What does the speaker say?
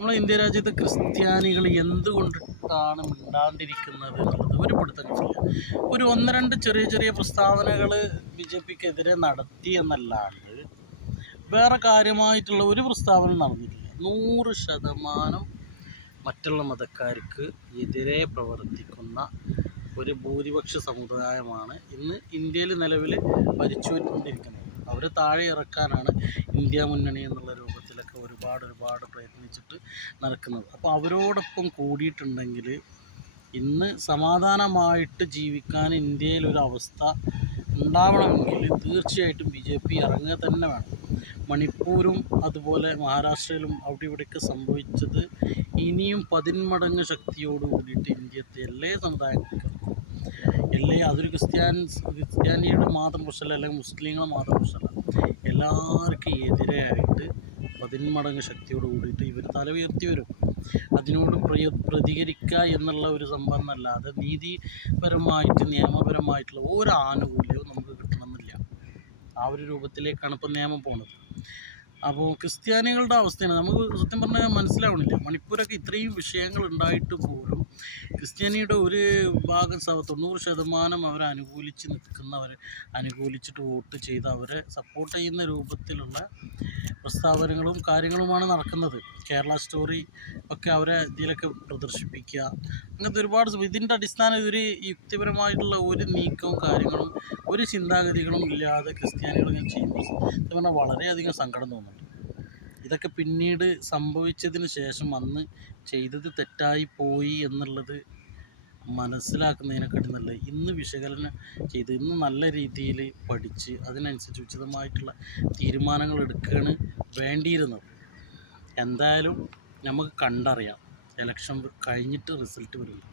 നമ്മളെ ഇന്ത്യ രാജ്യത്ത് ക്രിസ്ത്യാനികൾ എന്തുകൊണ്ടിട്ടാണ് മിണ്ടാണ്ടിരിക്കുന്നത് എന്നുള്ളത് ഒരു പിടുത്തം കിട്ടില്ല. ഒരു ഒന്ന് രണ്ട് ചെറിയ ചെറിയ പ്രസ്താവനകൾ ബി ജെ പിക്കെതിരെ നടത്തി എന്നല്ലാണ്ട് വേറെ കാര്യമായിട്ടുള്ള ഒരു പ്രസ്താവന നടന്നിട്ടില്ല. 100% മറ്റുള്ള മതക്കാർക്ക് എതിരെ പ്രവർത്തിക്കുന്ന ഒരു ഭൂരിപക്ഷ സമുദായമാണ് ഇന്ന് ഇന്ത്യയിൽ നിലവിൽ ഭരിച്ചുകൊണ്ടിരിക്കുന്നത്. അവർ താഴെ ഇറക്കാനാണ് ഇന്ത്യ മുന്നണി എന്നുള്ള രൂപത്തിലൊക്കെ ഒരുപാട് പ്രയത്നിച്ചിട്ട് നടക്കുന്നത്. അപ്പോൾ അവരോടൊപ്പം കൂടിയിട്ടുണ്ടെങ്കിൽ ഇന്ന് സമാധാനമായിട്ട് ജീവിക്കാൻ ഇന്ത്യയിലൊരവസ്ഥ ഉണ്ടാവണമെങ്കിൽ തീർച്ചയായിട്ടും ബി ജെ പി ഇറങ്ങുക തന്നെ വേണം. മണിപ്പൂരും അതുപോലെ മഹാരാഷ്ട്രയിലും അവിടെ ഇവിടെയൊക്കെ സംഭവിച്ചത് ഇനിയും 10 മടങ്ങ് ശക്തിയോട് കൂടിയിട്ട് ഇന്ത്യത്തെ എല്ലാ സമുദായങ്ങൾക്കും അതൊരു ക്രിസ്ത്യാനിയുടെ മാത്രം പ്രശ്നമല്ല, അല്ലെങ്കിൽ മുസ്ലിങ്ങളെ മാത്രം പ്രശ്നമല്ല, എല്ലാവർക്കും എതിരായിട്ട് 10 മടങ്ങ് ശക്തിയോട് കൂടിയിട്ട് ഇവർ തല ഉയർത്തി വരും. അതിനോട് പ്രതികരിക്കുക എന്നുള്ള ഒരു സംഭവം എന്നല്ലാതെ നീതിപരമായിട്ട് നിയമപരമായിട്ടുള്ള ഒരു ആനുകൂല്യവും നമുക്ക് കിട്ടണമെന്നില്ല. ആ ഒരു രൂപത്തിലേക്കാണ് ഇപ്പോൾ നിയമം പോകുന്നത്. അപ്പോൾ ക്രിസ്ത്യാനികളുടെ അവസ്ഥയാണ് നമുക്ക് സത്യം പറഞ്ഞാൽ മനസ്സിലാവണില്ല. മണിപ്പൂരൊക്കെ ഇത്രയും വിഷയങ്ങൾ ഉണ്ടായിട്ട് പോലും ക്രിസ്ത്യാനിയുടെ ഒരു വിഭാഗം 90% അവരെ അനുകൂലിച്ച് നിൽക്കുന്നവരെ അനുകൂലിച്ചിട്ട് വോട്ട് ചെയ്ത് അവരെ സപ്പോർട്ട് ചെയ്യുന്ന രൂപത്തിലുള്ള പ്രസ്താവനകളും കാര്യങ്ങളുമാണ് നടക്കുന്നത്. കേരള സ്റ്റോറി ഒക്കെ അവരെ ഇതിലൊക്കെ പ്രദർശിപ്പിക്കുക, അങ്ങനത്തെ ഒരുപാട് ഇതിൻ്റെ അടിസ്ഥാനം ഒരു യുക്തിപരമായിട്ടുള്ള ഒരു നീക്കവും കാര്യങ്ങളും ഒരു ചിന്താഗതികളും ഇല്ലാതെ ക്രിസ്ത്യാനികൾ ഇങ്ങനെ ചെയ്യുമ്പോൾ സത്യം പറഞ്ഞാൽ വളരെയധികം സങ്കടം തോന്നുന്നുണ്ട്. ഇതൊക്കെ പിന്നീട് സംഭവിച്ചതിന് ശേഷം അന്ന് ചെയ്തത് തെറ്റായി പോയി എന്നുള്ളത് മനസ്സിലാക്കുന്നതിനെക്കാട്ടി നല്ലത് ഇന്ന് വിശകലനം ചെയ്ത് ഇന്ന് നല്ല രീതിയിൽ പഠിച്ച് അതിനനുസരിച്ച് ഉചിതമായിട്ടുള്ള തീരുമാനങ്ങൾ എടുക്കുകയാണ് വേണ്ടിയിരുന്നത്. എന്തായാലും നമുക്ക് കണ്ടറിയാം, ഇലക്ഷൻ കഴിഞ്ഞിട്ട് റിസൾട്ട് വരുന്നത്.